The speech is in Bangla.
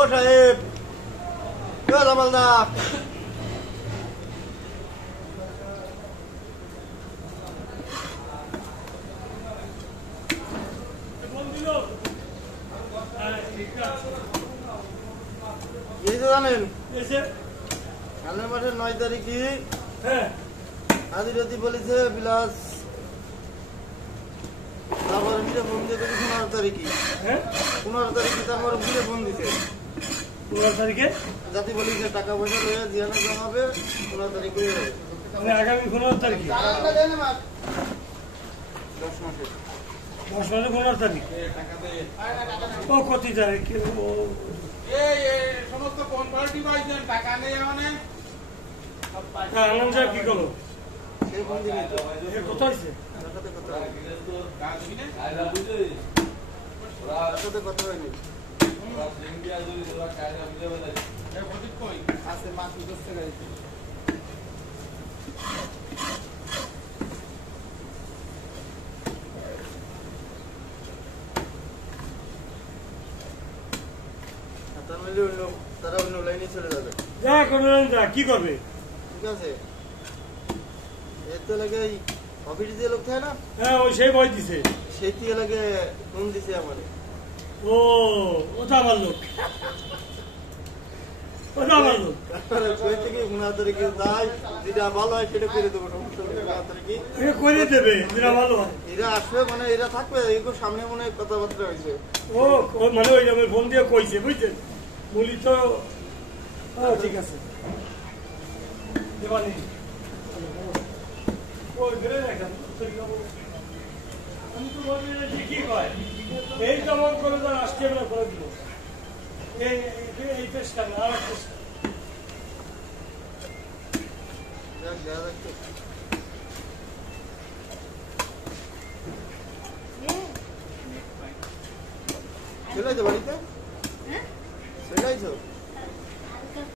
ও সাহেব কে জামালদা জানেন কালের মাসের 9 তারিখে আদিরতি বলেছে বিলাস তারপরে ফিরে ফোন দিয়ে 15 তারিখে 15 তারিখে তারপরে ফিরে ফোন দিতে 15 তারিখে জাতি বলেছে টাকা পয়সা লয়ে জিয়ানা জমাবে 15 তারিখে মানে আগামী 15 তারিখে 10 মাসে 15 তারিখ ও কত তারিখে সমস্ত কোন পার্টি পাইছেন টাকা নেই মানে আনন্দ কি করো সেই ফোন দিবে তো কত হয়েছে কত হয়নি আছে মাছ উঠছে গাড়িতে তারা অন্য লাইনে চলে যাবে যা করবে যা কি করবে ঠিক আছে এর তো লাগে অফিস দিয়ে লোক থাকে না হ্যাঁ ওই সেই বই দিছে সেই দিয়ে লাগে ফোন দিছে আমার ও ওটা আমার লোক ওটা আমার লোক কই থেকে 15 তারিখে যাই যেটা ভালো হয় সেটা করে দেবো সমস্যা নেই 15 তারিখে এটা করে দেবে যেটা ভালো হয় এরা আসবে মানে এরা থাকবে এগুলো সামনে মনে হয় কথাবার্তা হয়েছে ও মানে ওই আমার ফোন দিয়ে কইছে বুঝছেন বলি তো ঠিক আছে দেবানি ওই ঘরে রাখেন আমি তো বলি যে কি কয় এই কেমন করে তো আসতে আমরা করে দিব এই চেষ্টা না আর চেষ্টা চলে যাও বাড়িতে চলে যাও